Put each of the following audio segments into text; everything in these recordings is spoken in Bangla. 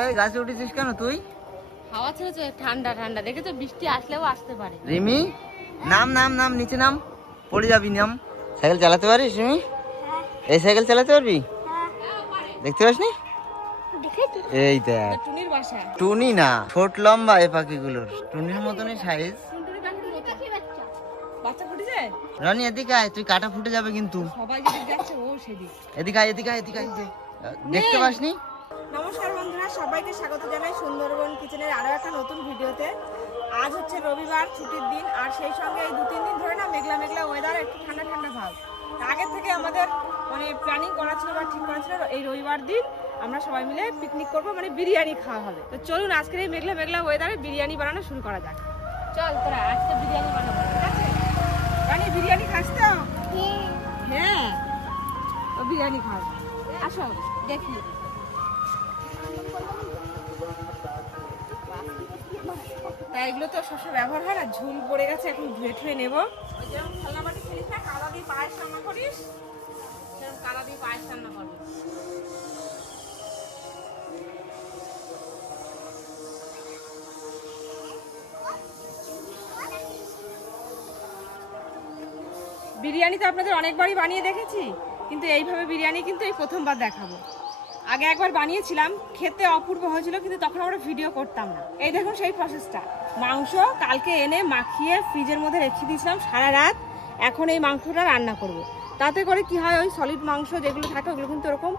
এই গাছে উঠেছিস কেন তুই? হাওয়া ছেড়েছে, ঠান্ডা ঠান্ডা, দেখেছো বৃষ্টি আসলেও আসতে পারে। রিমি নাম নাম নাম, নিচে নাম, পড়ে যাবি নাম। সাইকেল চালাতে পারিস রিমি? এই সাইকেল চালাতে পারবি? দেখতে পাসনি? এই দেখ, টুনির বাসা। টুনি না, ছোট লম্বা এই পাখিগুলোর, টুনির মতনই সাইজ। বাচ্চা ফুটেছে। রনি এদিকে আয়, তুই কাটা ফুটে যাবে কিন্তু। সবাই যেদিক যাচ্ছে ও সেদিক। এদিকে আয়, এদিকে আয়, এদিকে আয়। দেখতে পাসনি? নমস্কার বন্ধুরা, সবাইকে স্বাগত জানাই সুন্দরবন কিচেনের আরো একটা নতুন ভিডিওতে। আজ হচ্ছে রবিবার, ছুটির দিন, আর সেই সঙ্গে এই 2-3 দিন ধরে না মেঘলা মেঘলা ওয়েদার, একটু ঠান্ডা ঠান্ডা ভাব। আগের থেকে আমাদের মানে প্ল্যানিং করা ছিল বা ঠিক করা ছিল এই রবিবার দিন আমরা সবাই মিলে পিকনিক করবো, মানে বিরিয়ানি খাওয়া হবে। তো চলুন আজকের এই মেঘলা মেঘলা ওয়েদারে বিরিয়ানি বানানো শুরু করা যাক। চল তোরা আজকে বিরিয়ানি বানাবো, ঠিক আছে? রানি বিরিয়ানি খাস তো? হ্যাঁ, ও বিরিয়ানি খাও। আসো দেখি। এগুলো তো শস্য ব্যবহার হয় না, ঝুল পড়ে গেছে, এখন ধুয়ে ঠুয়ে নেবো। ওই যেরকম খেলনা বাটি খেলিস না, কাদা দিয়ে পায়েস রান্না করিস, সেরকম কাদা দিয়ে পায়েস রান্না করবো। বিরিয়ানি তো আপনাদের অনেকবারই বানিয়ে দেখেছি, কিন্তু এইভাবে বিরিয়ানি কিন্তু এই প্রথমবার দেখাবো। আগে একবার বানিয়েছিলাম, খেতে অপূর্ব হয়েছিল, কিন্তু তখন আমরা ভিডিও করতাম না। এই দেখুন সেই প্রসেসটা। মাংস কালকে এনে মাখিয়ে ফ্রিজের মধ্যে রেখে দিয়েছিলাম সারা রাত। এখন এই মাংসটা রান্না করব। তাতে করে কি হয়, ওই সলিড মাংস যেগুলো থাকে ওগুলো কিন্তু এরকম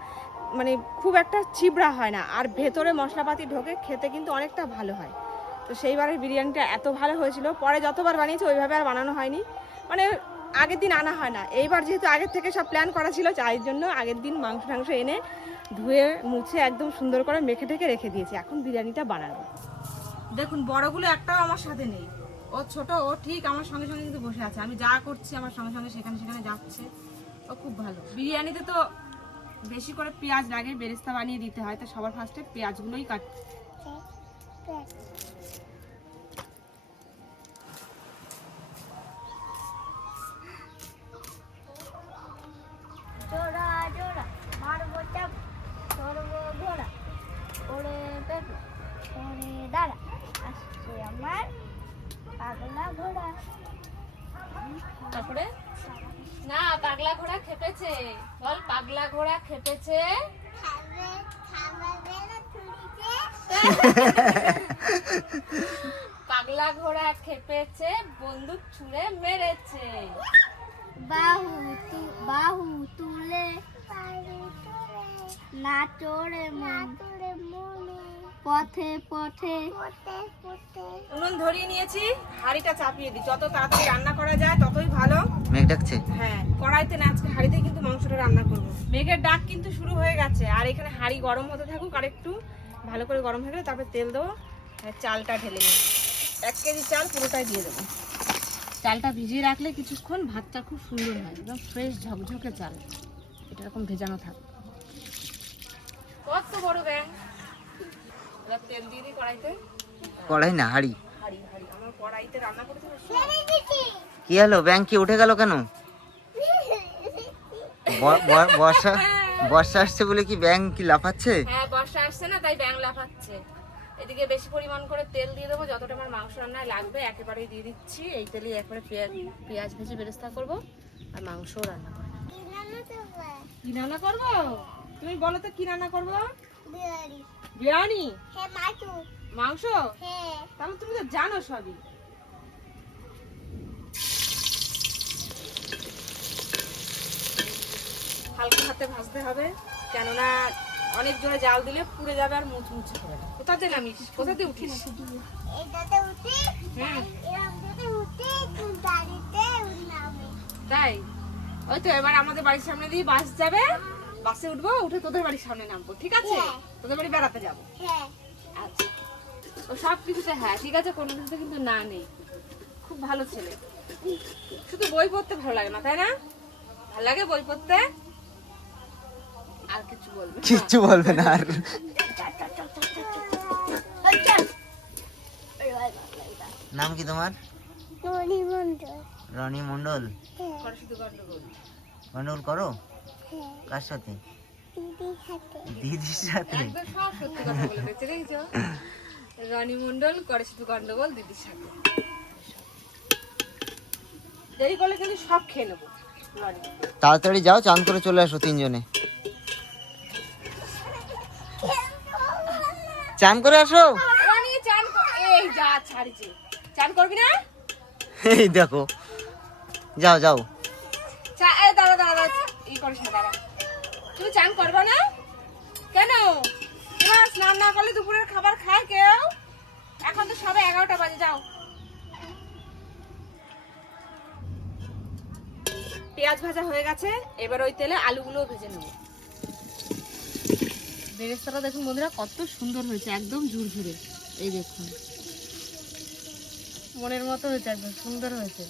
মানে খুব একটা ছিবড়া হয় না, আর ভেতরে মশলাপাতি ঢোকে, খেতে কিন্তু অনেকটা ভালো হয়। তো সেইবারের বিরিয়ানিটা এত ভালো হয়েছিল, পরে যতবার বানিয়েছি ওইভাবে আর বানানো হয়নি, মানে আগের দিন আনা হয় না। এইবার যেহেতু আগের থেকে সব প্ল্যান করা ছিল, তাই জন্য আগের দিন মাংস টাংস এনে ধুয়ে মুছে একদম সুন্দর করে মেখে ঠেকে রেখে দিয়েছি। এখন বিরিয়ানিটা বানাবো। দেখুন বড়গুলো একটাও আমার সাথে নেই, ও ছোট, ও ঠিক আমার সঙ্গে সঙ্গে কিন্তু বসে আছে। আমি যা করছি আমার সঙ্গে সঙ্গে সেখানে সেখানে যাচ্ছে, ও খুব ভালো। বিরিয়ানিতে তো বেশি করে পেঁয়াজ লাগে, বেরেস্তা বানিয়ে দিতে হয়, তো সবার ফার্স্টে পেঁয়াজগুলোই কাট। জোড়া জোড়া মারবো চাপ ধরবো ঘোড়া ওরে পেটো ওরে দাঁড়া আসছে আমার পাগলা ঘোড়া। তারপরে না, পাগলা ঘোড়া খেপেছে, বল পাগলা ঘোড়া খেপেছে। খাবে খাবার বেলা তুলিতে পাগলা ঘোড়া খেপেছে, বন্দুক ছুঁড়ে মেরেছে। বাহু তুলে না চড়ে মনে পথে পথে উনুন ধরিয়ে নিয়েছি, হাঁড়িটা চাপিয়ে দিই। যত তাড়াতাড়ি রান্না করা যায় ততই ভালো। মেঘ ডাকছে। হ্যাঁ, কড়াইতে না, আজকে হাঁড়িতেই কিন্তু মাংসটা রান্না করবো। মেঘের ডাক কিন্তু শুরু হয়ে গেছে, আর এখানে হাঁড়ি গরম হতে থাকুক, আর একটু ভালো করে গরম হয়ে গেলে তারপরে তেল দেবো, চালটা ঢেলে নেব। 1 কেজি চাল পুরোটাই দিয়ে দেবো। চালটা ভিজিয়ে রাখলে কিছুক্ষণ ভাতটা খুব সুন্দর হয়, একদম ফ্রেশ ঝকঝকে চাল, এটা এরকম ভেজানো থাক। কত বড় ব্যাং, এবার তেল দিয়ে দিই কড়াইতে। কড়াই না, হাড়ি। হাঁড়ি হাঁড়ি আমার কড়াইতে রান্না করেছি। কি হলো, ব্যাংক কি উঠে গেল কেন? বর্ষা বর্ষা আসছে বলে কি ব্যাংক কি লাফাচ্ছে? হ্যাঁ, বর্ষা আসছে না, তাই ব্যাং লাফাচ্ছে। এদিকে বেশি পরিমাণ করে তেল দিয়ে দেবো, যতটা আমার মাংস রান্নায় লাগবে একেবারেই দিয়ে দিচ্ছি। এই তেলে একবারে পেঁয়াজ ভেজে বেরেস্তা করবো, আর মাংসও রান্না করবো। কি রান্না করবো তুমি বলো তো? কি রান্না করবো? বিরিয়ানি? মাংস? তাহলে তুমি তো জানো সবই। হালকা হাতে ভাজতে হবে, কেননা অনেক জোরে জাল দিলে পুড়ে যাবে আর মুচমুচে করে যাবে। কোথাতে নামিস, কোথাতে উঠিস? তাই ওই তো এবার আমাদের বাড়ির সামনে দিয়ে বাস যাবে, বাসে উঠবো, উঠে তোদের বাড়ির সামনে নামবো, ঠিক আছে? তোদের বাড়ি বেড়াতে যাবো। আচ্ছা, ও সব কিছুতে হ্যাঁ ঠিক আছে, কোনো কিছুতে কিন্তু না নেই। খুব ভালো ছেলে, শুধু বই পড়তে ভালো লাগে না, তাই না? ভালো লাগে বই পড়তে, আর কিছু বলবে? কিচ্ছু বলবে না আর। নাম কি তোমার? রনি মন্ডল। গন্ডগোল করো? কার সাথে? দিদির সাথে দিদির সাথে? একদম সব সত্যি কথা বলে দিচ্ছে, দেখেছো? রনি মন্ডল করে শুধু গন্ডগোল দিদির সাথে। দেরি করলে কিন্তু সব খেয়ে নেবো রনি। তাড়াতাড়ি যাও, চান করে চলে আসো তিনজনে। চান করে আসো। রনি চান এই যা ছাড়িছে, চান করবি না? এই দেখো, যাও যাও। এই দাঁড়া দাঁড়া দাঁড়া, ই করিস না, দাঁড়া। তুমি চান করবে না কেন? তোমার স্নান না করলে দুপুরের খাবার খায় কেউ? এখন তো সবে 11টা বাজে, যাও। পেঁয়াজ ভাজা হয়ে গেছে, এবার ওই তেলে আলুগুলো ভেজে নেব। বেরেস্তাটা দেখুন বন্ধুরা কত সুন্দর হয়েছে, একদম ঝুরঝুরে। এই দেখুন, মনের মতো হয়েছে, একদম সুন্দর হয়েছে।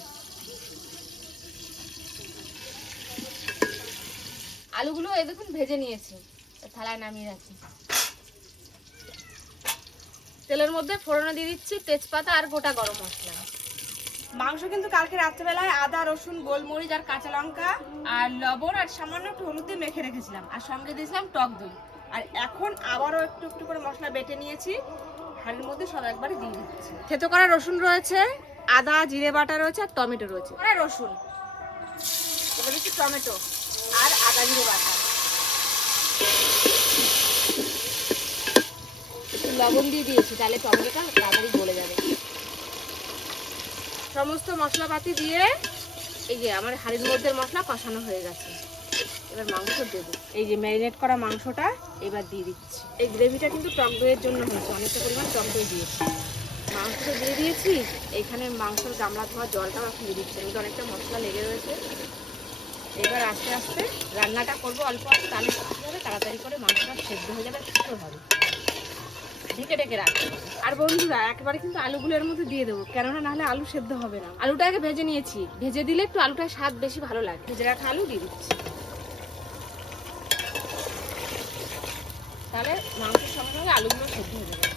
আলুগুলো এই দেখুন ভেজে নিয়েছি, থালায় নামিয়ে রাখি। তেলের মধ্যে ফোড়নে দিয়ে দিচ্ছি তেজপাতা আর গোটা গরম মশলা। মাংস কিন্তু কালকে রাত্রেবেলায় আদা রসুন গোলমরিচ আর কাঁচা লঙ্কা আর লবণ আর সামান্য একটু হলুদ দিয়ে মেখে রেখেছিলাম, আর সঙ্গে দিয়েছিলাম টক দই। আর এখন আবারও একটু একটু করে মশলা বেটে নিয়েছি, হাঁড়ির মধ্যে সব একবারে দিয়ে দিচ্ছি। থেতো করা রসুন রয়েছে, আদা জিরে বাটা রয়েছে আর টমেটো রয়েছে। আর রসুন, এবার দিচ্ছি টমেটো আর আদা জিরে বাটা, লবণ দিয়ে দিয়েছি, তাহলে টমেটোটা তাড়াতাড়ি গলে যাবে। সমস্ত মশলাপাতি দিয়ে এই যে আমার হাঁড়ির মধ্যে মশলা কষানো হয়ে গেছে, এবার মাংস দেবো। এই যে ম্যারিনেট করা মাংসটা এবার দিয়ে দিচ্ছি। এই গ্রেভিটা কিন্তু টক দইয়ের জন্য হয়েছে, অনেকটা পরিমাণ টক দই দিয়েছি। মাংসটা দিয়ে দিয়েছি, এইখানে মাংসের গামলা ধোয়া জলটাও এখন দিয়ে দিচ্ছি, কিন্তু অনেকটা মশলা লেগে রয়েছে। এবার আস্তে আস্তে রান্নাটা করবো অল্প অল্প, তাহলে হবে তাড়াতাড়ি করে মাংসটা সেদ্ধ হয়ে যাবে, সুন্দর হবে। ঢেকে ঢেকে রাখবো। আর বন্ধুরা একবারে কিন্তু আলুগুলো এর মধ্যে দিয়ে দেবো, কেননা নাহলে আলু সেদ্ধ হবে না। আলুটা আগে ভেজে নিয়েছি, ভেজে দিলে একটু আলুটার স্বাদ বেশি ভালো লাগে। ভেজে রাখা আলু দিয়ে দিচ্ছি, তাহলে মাংসের সঙ্গে সঙ্গে আলুগুলো সেদ্ধ হয়ে যাবে।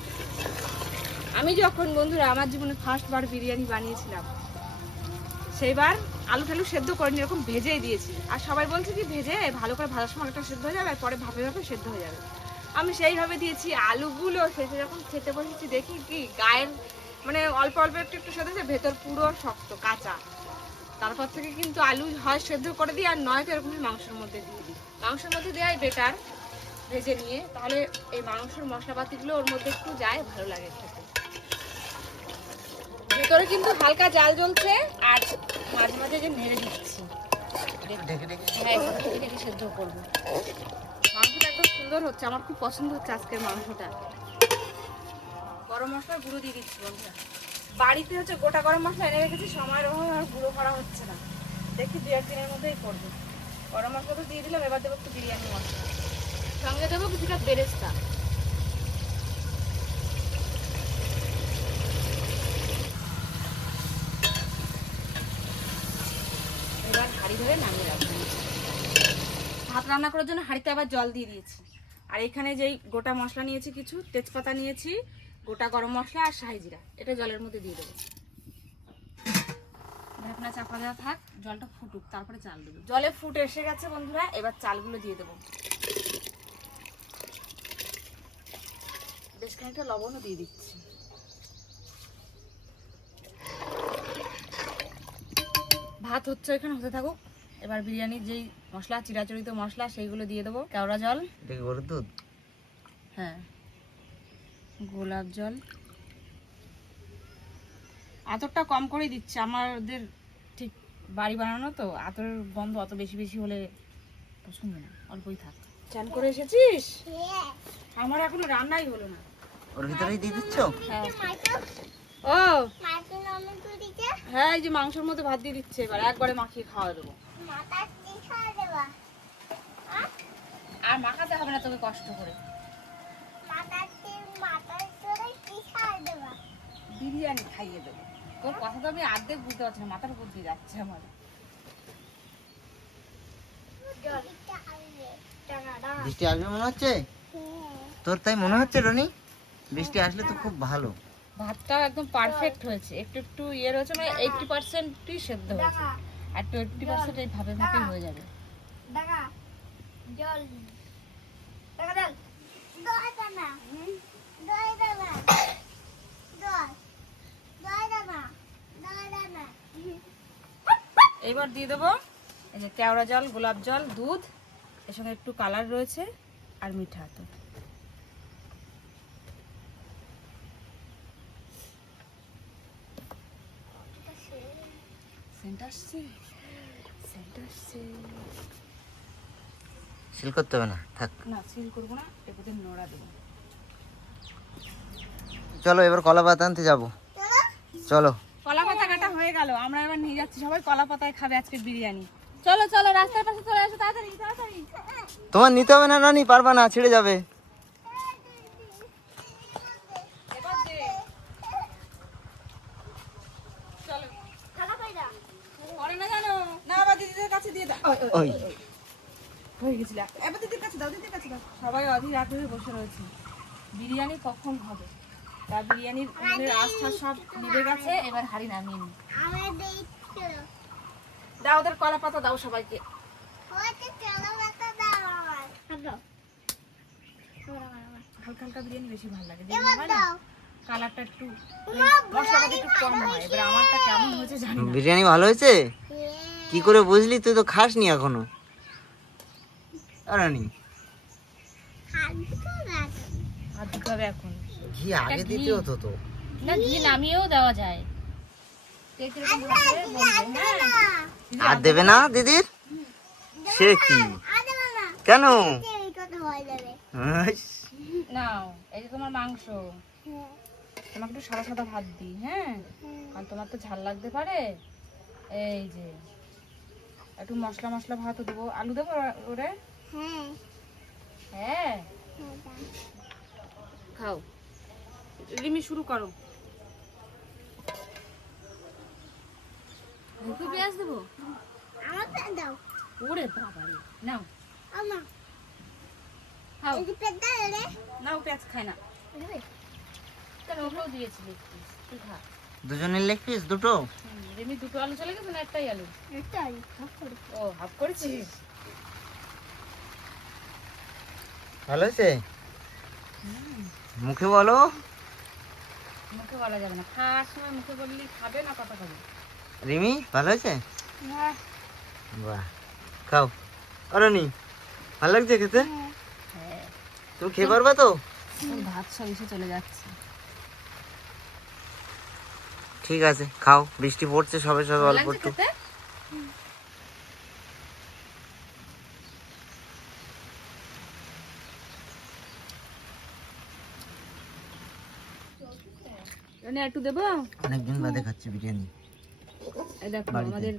আমি যখন বন্ধুরা আমার জীবনে ফার্স্ট বার বিরিয়ানি বানিয়েছিলাম, সেইবার আলু টালু সেদ্ধ করিনি, এরকম ভেজেই দিয়েছি। আর সবাই বলছে কি ভেজে ভালো করে ভাজার সময় আলুটা সেদ্ধ হয়ে যাবে, আর পরে ভাপে ভাপে সেদ্ধ হয়ে যাবে। আমি সেইভাবে দিয়েছি আলুগুলো। শেষে যখন খেতে বসেছি দেখি কি গায়ের মানে অল্প অল্প একটু একটু সেদ্ধ হয়েছে, ভেতর পুরো শক্ত কাঁচা। তারপর থেকে কিন্তু আলু হয় সেদ্ধ করে দিই, আর নয়তো এরকমই মাংসের মধ্যে দিয়ে দিই। মাংসের মধ্যে দেওয়াই বেটার ভেজে নিয়ে, তাহলে এই মাংসের মশলাপাতিগুলো ওর মধ্যে একটু যায়, ভালো লাগে খেতে। ভেতরে কিন্তু হালকা জাল জ্বলছে, আর মাঝে মাঝে যে নেড়ে দিচ্ছি, হ্যাঁ ঢেকে ঢেকে সেদ্ধ করবো। মাংসটা একদম সুন্দর হচ্ছে, আমার খুব পছন্দ হচ্ছে আজকের মাংসটা। গরম মশলার গুঁড়ো দিয়ে দিচ্ছি বন্ধুরা। বাড়িতে হচ্ছে গোটা গরম মশলা এনে রেখেছি, সময়ের অভাবে আর গুঁড়ো করা হচ্ছে না, দেখি 2-1 দিনের মধ্যেই করবো। গরম মশলা তো দিয়ে দিলাম, এবার দেবো একটু বিরিয়ানি মশলা, সঙ্গে দেবো কিছুটা বেরেস্তা। এবার হাঁড়ি ধরে নামিয়ে রাখবো। ভাত রান্না করার জন্য হাঁড়িতে আবার জল দিয়ে দিয়েছি। আর এখানে যেই গোটা মশলা নিয়েছি, কিছু তেজপাতা নিয়েছি, গোটা গরম মশলা আর শাহি জিরা, এটা জলের মধ্যে দিয়ে দেবো। ঢাকনা চাপা দেওয়া থাক, জলটা ফুটুক, তারপরে চাল দেবো। জলে ফুট এসে গেছে বন্ধুরা, এবার চালগুলো দিয়ে দেবো। বেশ খানিকটা লবণও দিয়ে দিচ্ছি। ভাত হচ্ছে এখানে হতে থাকুক, এবার বিরিয়ানির যেই মশলা চিরাচরিত মশলা সেইগুলো দিয়ে দেবো। কেওড়া জল, গরুর দুধ, হ্যাঁ গোলাপ জল, আতরটা কম করে দিচ্ছি, আমাদের ঠিক বাড়ি বানানো তো, আতরের গন্ধ অত বেশি বেশি হলে পছন্দ না, অল্পই থাক। চান করে এসেছিস? আমার এখনো রান্নাই হলো না। ওর ভিতরেই দিয়ে দিচ্ছ? হ্যাঁ ও হ্যাঁ, এই যে মাংসের মধ্যে ভাত দিয়ে দিচ্ছে, এবার একবারে মাখিয়ে খাওয়া দেবো। আর মাখাতে হবে না তোকে কষ্ট করে, বিরিয়ানি খাইয়ে দেবো। তোর কথা তো আমি অর্ধেক বুঝতে পারছি না, মাথার উপর দিয়ে যাচ্ছে আমার। বৃষ্টি আসবে মনে হচ্ছে তোর? তাই মনে হচ্ছে রনি, বৃষ্টি আসলে তো খুব ভালো। ভাতটাও একদম পারফেক্ট হয়েছে, একটু একটু ইয়ে রয়েছে, মানে 80%ই সেদ্ধ হয়েছে, আর 20% এই ভাবে ভাবেই হয়ে যাবে। দই দানা দই দানা দই দই দানা দই দানা এইবার দিয়ে দেবো এই যে কেওড়া জল, গোলাপ জল, দুধ, এর সঙ্গে একটু কালার রয়েছে আর মিঠা তো। সেন্ট আসছে, সেন্ট আসছে। সিল করতে হবে না, থাক। না সিল করবো না, এবারে নোড়া দেবো। চলো এবার কলা পাতা আনতে যাবো, চলো। কলা পাতা কাটা হয়ে গেল, আমরা এবার নিয়ে যাচ্ছি, সবাই কলা পাতায় খাবে আজকে বিরিয়ানি। চলো চলো রাস্তার পাশে চলে আসো, তাড়াতাড়ি তাড়াতাড়ি। তোমার নিতে হবে না রানী, পারবা না, ছিঁড়ে যাবে। এবার দে। চলো খানা পাইরা পরে না জানো না, আবার দিদিদের কাছে দিয়ে দাও। ওই হয়ে গেছিল, এবার দিদির কাছে দাও, দিদির কাছে দাও। সবাই অধীর আগ্রহে বসে রয়েছে বিরিয়ানি কখন হবে। তা বিরিয়ানির মনের আস্থা সব নিভে গেছে, এবার হাড়ি নামিয়ে নি। আমি দেখছিল দাও ওদের কলা পাতা দাও সবাইকে। হয়তো চলো বাতা দাও আমার দাও হালকা হালকা বিরিয়ানি বেশি ভালো লাগে, এবার দাও কালারটা একটু মশলাটা একটু কম হয়। এবার আমারটা কেমন হয়েছে জানি না। বিরিয়ানি ভালো হয়েছে কি করে বুঝলি? তুই তো খাসনি এখনো। রানী আর দিতে হবে এখন। ঘি আগে দিতে হতো তো। না ঘি নামিয়েও দেওয়া যায়। কে কিরকম ভাবে বলবে, হ্যাঁ। আর দেবে না দিদির? সে কি কেন? হাস, নাও এই যে তোমার মাংস, তোমাকে একটু সাদা সাদা ভাত দিই, হ্যাঁ, কারণ তোমার তো ঝাল লাগতে পারে। এই যে একটু মশলা মশলা ভাতও দেবো, আলু দেবো ওরে। হ্যাঁ খাও, রিমি শুরু করো। দুটো পেঁয়াজ দেবো, আমার দাও ওরে বাবারে, নাও আমার খাও। এই পেটটা রে নাও পেঁয়াজ খায় না, কেন ওকেও দিয়েছিলি তুই খা। দুজনের লেগ পিস দুটো? রিমি দুটো আলু চলে গেছে না একটাই আলু? একটা আলু হাফ করে ও হাফ করেছিস। ভালো হয়েছে? মুখে বলো। মুখে বলা যাবে না, খাওয়ার সময় মুখে বললি খাবে না কথা খাবে। রিমি ভালো হয়েছে? বাহ, খাও। রানী ভালো লাগছে খেতে? হ্যাঁ তুমি খেয়ে পারবা তো? ওর ভাত সব এসে চলে যাচ্ছে। ঠিক আছে খাও, বৃষ্টি পড়ছে সবে সবে ভালো অল্প লাগছে একটু। খেতে? রানি একটু দেবো? অনেকদিন বাদে খাচ্ছি বিরিয়ানি। এই দেখো বাড়িতে। আমাদের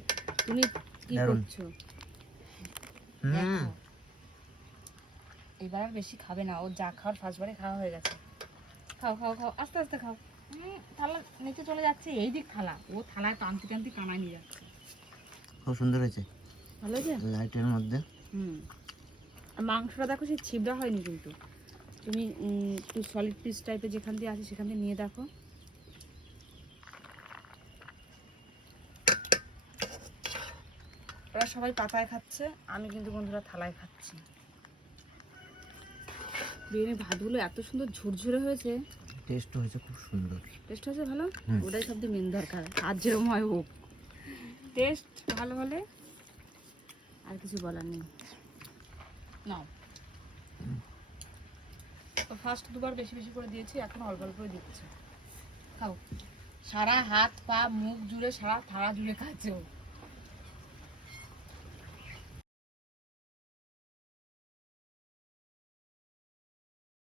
তুমি কি দারুণ। করছো। হুম, দেখো। এবার আর বেশি খাবে না, ও যা খাওয়ার ফার্স্টবারে খাওয়া হয়ে গেছে। খাও খাও খাও, আস্তে আস্তে খাও। থালা নিচে চলে যাচ্ছে, এই দিক থালা, ও থালায় টানতে টানতে কামায় নিয়ে যাচ্ছে। খুব সুন্দর হয়েছে ভালো হয়েছে? লাইটের মধ্যে। আর মাংসটা দেখো সেই ছিবড়া হয়নি কিন্তু, তুমি একটু সলিড পিস টাইপের যেখান দিয়ে আছে সেখান দিয়ে নিয়ে দেখো। ওরা সবাই পাতায় খাচ্ছে, আমি কিন্তু বন্ধুরা থালায় খাচ্ছি। বিরিয়ানির ভাতগুলো এত সুন্দর ঝুরঝুরে হয়েছে, টেস্ট হয়েছে খুব সুন্দর। টেস্ট হয়েছে ভালো। হুম। ওটাই সবচেয়ে মেন দরকার, আর যেরকম হয় হোক, টেস্ট ভালো হলে আর কিছু বলার নেই। নাও, তো ফার্স্ট দুবার বেশি বেশি করে দিয়েছি, এখন অল্প অল্প করে দিচ্ছি। খাও। সারা হাত পা মুখ জুড়ে সারা থালা জুড়ে খাচ্ছে ও।